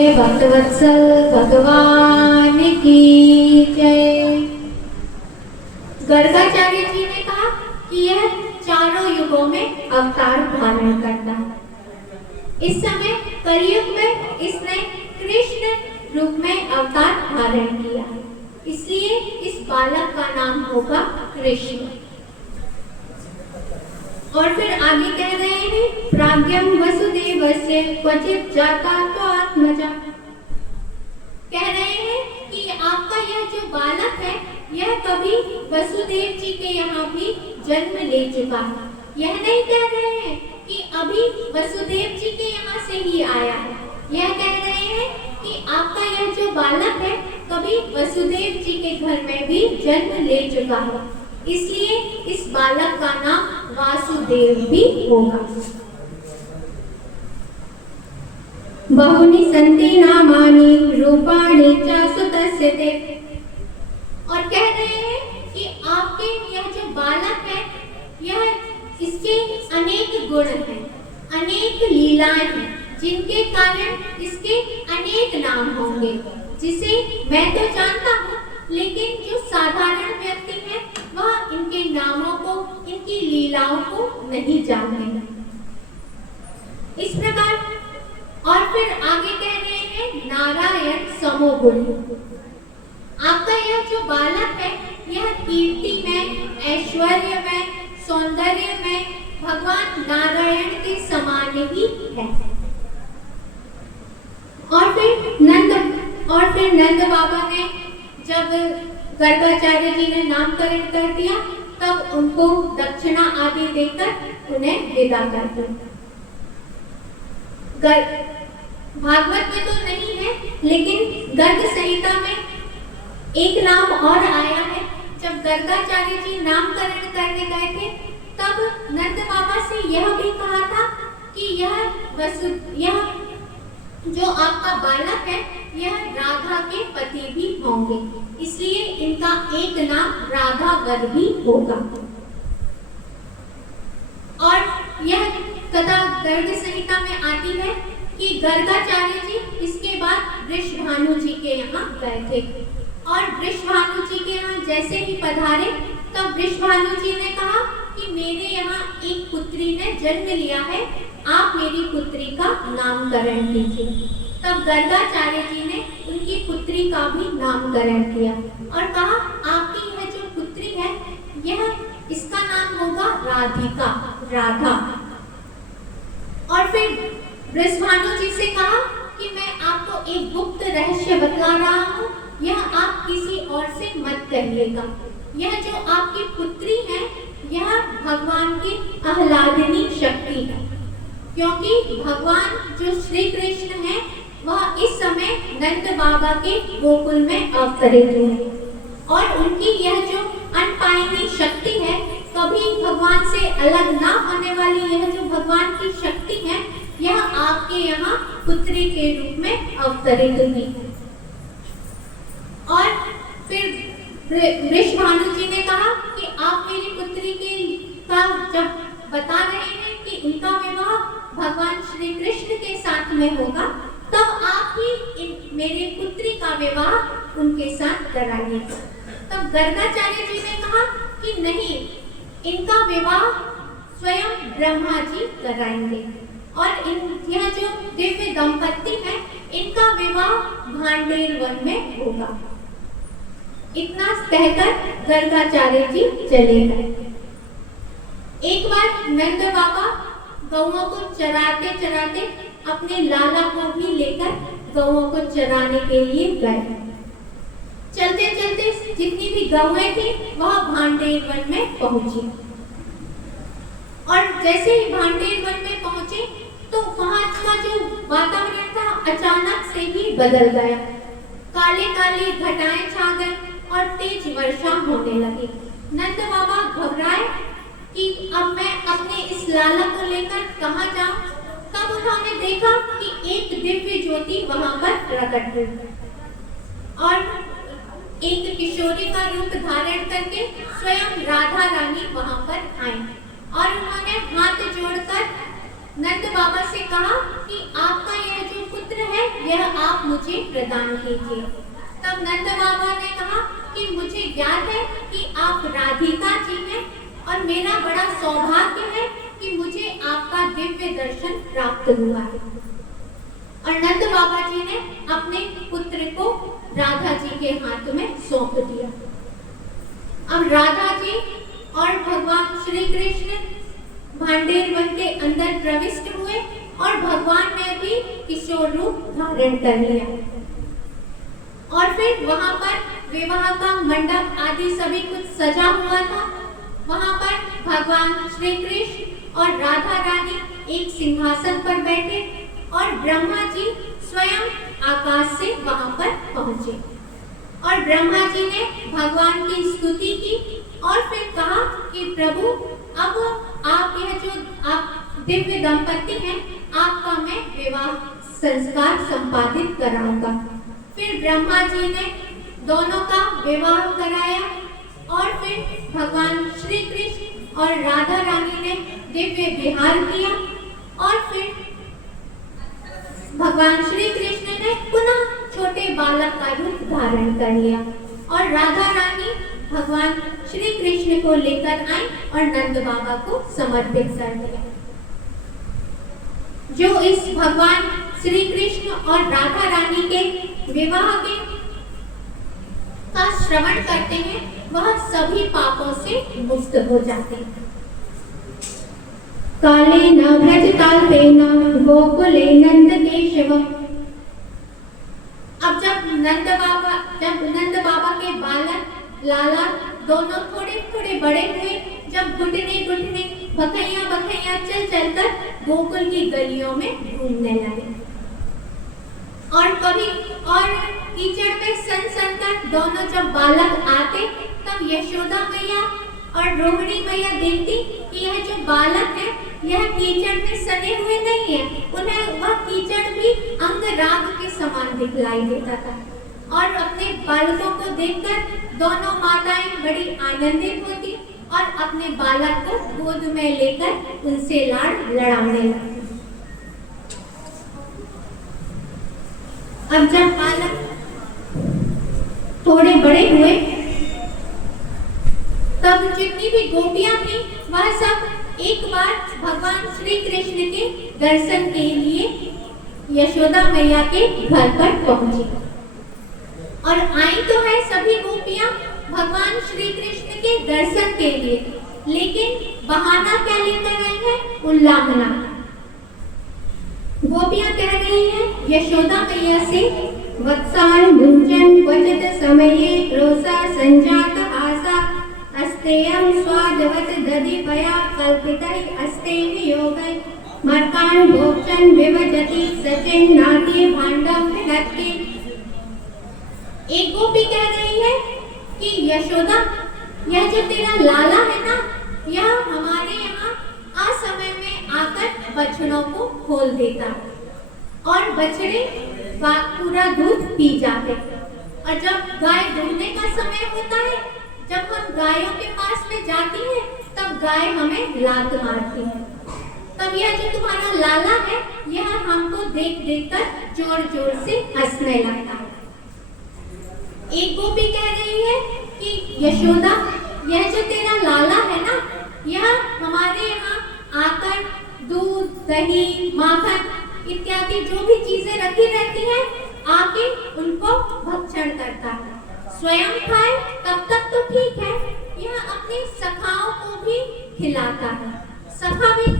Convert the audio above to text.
बोलिए भक्तवत्सल भगवान की जय। गर्गाचार्य जी ने कहा कि यह चारों युगों में अवतार धारण करता है। इस समय कलयुग में इसने कृष्ण रूप में अवतार धारण किया है, इसलिए इस बालक का नाम होगा कृष्ण। और फिर आगे कह रहे हैं प्राज्ञं वसुदेवस्य क्वचित् जाता तो आत्मजा। कह रहे हैं कि आपका यह जो बालक है यह कभी वसुदेव जी के यहाँ भी जन्म ले चुका है। यह नहीं कह रहे हैं कि अभी वसुदेव जी के यहाँ से ही आया है, यह कह रहे हैं कि आपका यह जो बालक है कभी वसुदेव जी के घर में भी जन्म ले चुका है, इसलिए इस बालक का नाम वासुदेव भी होगा। बहुनि सन्ति नामानि रूपाणि च सुतस्य ते। और कह रहे हैं कि आपके यह जो बालक है यह इसके अनेक गुण हैं, अनेक लीलाएं हैं, जिनके कारण इसके अनेक नाम होंगे, जिसे मैं तो जानता हूँ, लेकिन जो साधारण व्यक्ति है वह इनके नामों को, इनकी लीलाओं को नहीं जानते। इस प्रकार और फिर आगे कह रहे हैं नारायण समोगुण। आपका यह जो बालक है यह कीर्ति में, ऐश्वर्य में, सौंदर्य में भगवान नारायण के समान ही है। और फिर नंद बाबा ने जब गर्गाचार्य जी ने नामकरण कर दिया तब उनको दक्षिणा आदि देकर उन्हें विदा कर दिया। भागवत में तो नहीं है, लेकिन गर्ग संहिता में एक नाम और आया है। जब गर्गाचार्य जी नामकरण करने गए थे तब नंद बाबा से यह भी कहा था कि यह जो आपका बालक है यह राधा के पति भी होंगे, इसलिए इनका एक नाम राधावर भी होगा। और यह कथा गर्ग संहिता में आती है कि गर्गाचार्य जी इसके बाद वृषभानु जी के यहाँ गए थे, और वृषभानु जी के यहाँ जैसे ही पधारे तब वृषभानु जी ने कहा कि मेरे यहाँ एक पुत्री ने जन्म लिया है, आप मेरी पुत्री का नामकरण कीजिए। तब गर्गाचार्य जी ने उनकी पुत्री का भी नामकरण किया और कहा आपकी यह जो पुत्री है यह इसका नाम होगा राधिका, राधा। और फिर वृषभानु जी से कहा कि मैं आपको एक गुप्त रहस्य बतला रहा हूँ, यह आप किसी और से मत कहिएगा। यह जो आपकी पुत्री है यह भगवान की आह्लादनी शक्ति है, क्योंकि भगवान जो श्री कृष्ण है वह इस समय नंद बाबा के गोकुल में अवतरित हुए, और उनकी यह जो अनपायनी शक्ति है, कभी भगवान से अलग ना होने वाली यह जो भगवान की शक्ति है, यह आपके यहाँ पुत्री के रूप में अवतरित हुई। और फिर वृषभानु जी ने कहा कि आप मेरी पुत्री का जब बता रहे हैं कि उनका विवाह भगवान श्री कृष्ण के साथ में होगा, तब आप ही मेरी पुत्री का विवाह उनके साथ कराइएगा। तब गर्गाचार्य जी ने कहा कि नहीं, इनका विवाह स्वयं ब्रह्मा जी कराएंगे, और यह जो दिव्य दंपत्ति है इनका विवाह भांडेर वन में होगा। इतना कहकर गर्गाचार्य जी चले गए। एक बार नंद बाबा गौओं को चराते चराते अपने लाला को भी लेकर गौओं को चराने के लिए गए। चलते चलते जितनी भी गौएं थी वह भांडेर वन में पहुंची, और जैसे ही भांडेर वन में पहुंचे तो वहां का जो वातावरण था अचानक से ही बदल गया। काले काले घटाएं छा गई और तेज वर्षा होने लगी। नंद बाबा घबराए कि अब मैं अपने इस लाला को लेकर कहाँ जाऊं। तब उन्होंने देखा कि एक दिव्य ज्योति वहां पर प्रकट हुई, और एक किशोरी का रूप धारण करके स्वयं राधा रानी वहां पर आई, और उन्होंने हाथ जोड़कर नंद बाबा से कहा कि आपका यह जो पुत्र है यह आप मुझे प्रदान कीजिए। तब नंद बाबा ने कहा कि मुझे ज्ञात है कि आप राधिका जी हैं और मेरा बड़ा सौभाग्य है कि मुझे आपका दिव्य दर्शन प्राप्त हुआ है। और नंद बाबा जी ने अपने पुत्र को राधा जी के हाथ में सौंप दिया। अब राधा जी और भगवान श्री कृष्ण भांडेर वन के अंदर प्रविष्ट हुए और भगवान ने भी किशोर रूप धारण कर लिया। और फिर वहां पर विवाह का मंडप आदि सभी कुछ सजा हुआ था। वहां पर भगवान श्री कृष्ण और राधा रानी एक सिंहासन पर बैठे और ब्रह्मा जी स्वयं आकाश से वहां पर पहुंचे और ब्रह्मा जी ने भगवान की स्तुति की और फिर कहा कि प्रभु अब आप यह जो आप दिव्य दंपति हैं आपका मैं विवाह संस्कार संपादित कराऊंगा। फिर ब्रह्मा जी ने दोनों का विवाह कराया और फिर भगवान श्री कृष्ण और राधा रानी ने दिव्य विहार किया और फिर भगवान श्री कृष्ण ने पुनः छोटे बालक का रूप धारण कर लिया और राधा रानी भगवान श्री कृष्ण को लेकर आई और नंद बाबा को समर्पित कर दिया। जो इस भगवान श्री कृष्ण और राधा रानी के विवाह के का श्रवण करते हैं वह सभी पापों से मुक्त हो जाते हैं। काले न व्रजताल्पेन गोकुले नंद केशव। अब जब नंद बाबा के बालक लाला दोनों थोड़े थोड़े बड़े हुए, जब घुटने घुटने बखैया चल चलकर गोकुल की गलियों में घूमने लगे और कभी और कीचड़ में सन कर दोनों जब बालक आते तब यशोदा मैया और रोहिणी मैया देखती कि यह जो बालक है यह कीचड़ में सने हुए नहीं है, उन्हें वह कीचड़ भी अंग राग के समान दिखलाई देता था और अपने बालकों को देखकर दोनों माताएं बड़ी आनंदित होती और अपने बालक को गोद में लेकर उनसे लाड़ लड़ाने लगती। अब जब बालक थोड़े बड़े हुए तब जितनी भी गोपियां थी वह सब एक बार भगवान श्री कृष्ण के दर्शन के लिए यशोदा मैया के घर पर पहुंची और आई तो है सभी गोपियां भगवान श्री कृष्ण के दर्शन के लिए, लेकिन बहाना क्या लेकर आई है? उल्लाहना। गोपियां कह रही हैं यशोदा मैया से, वत्साल मुंजन क्वचित समये रोसा संजात आसा अस्तेयं स्वादवत दधिपया कल्पितै अस्तेहि योगै मर्कान् भोक्षन् विभजति सचिन् नाति भाण्डं विनक्ति। एक गोपी कह रही है कि यशोदा यह जो तेरा लाला है ना यह हमारे यहाँ असमय में आकर बछड़ों को खोल देता और बछड़े पूरा दूध पी जाते और जब गाय दूहने का समय होता है जब हम गायों के पास में जाती हैं तब गाय हमें लात मारती है। तब यह जो तुम्हारा लाला है यह हमको देख देख कर जोर जोर से हंसने लगता है। एक गोपी कह रही है कि यशोदा यह जो तेरा लाला है ना यह हमारे यहाँ आकर दूध दही माखन इत्यादि जो भी चीजें रखी रहती हैं आके उनको भक्षण करता है। स्वयं खाए तब तक तो ठीक है, यह अपनी सखाओं को भी खिलाता है। सखा भी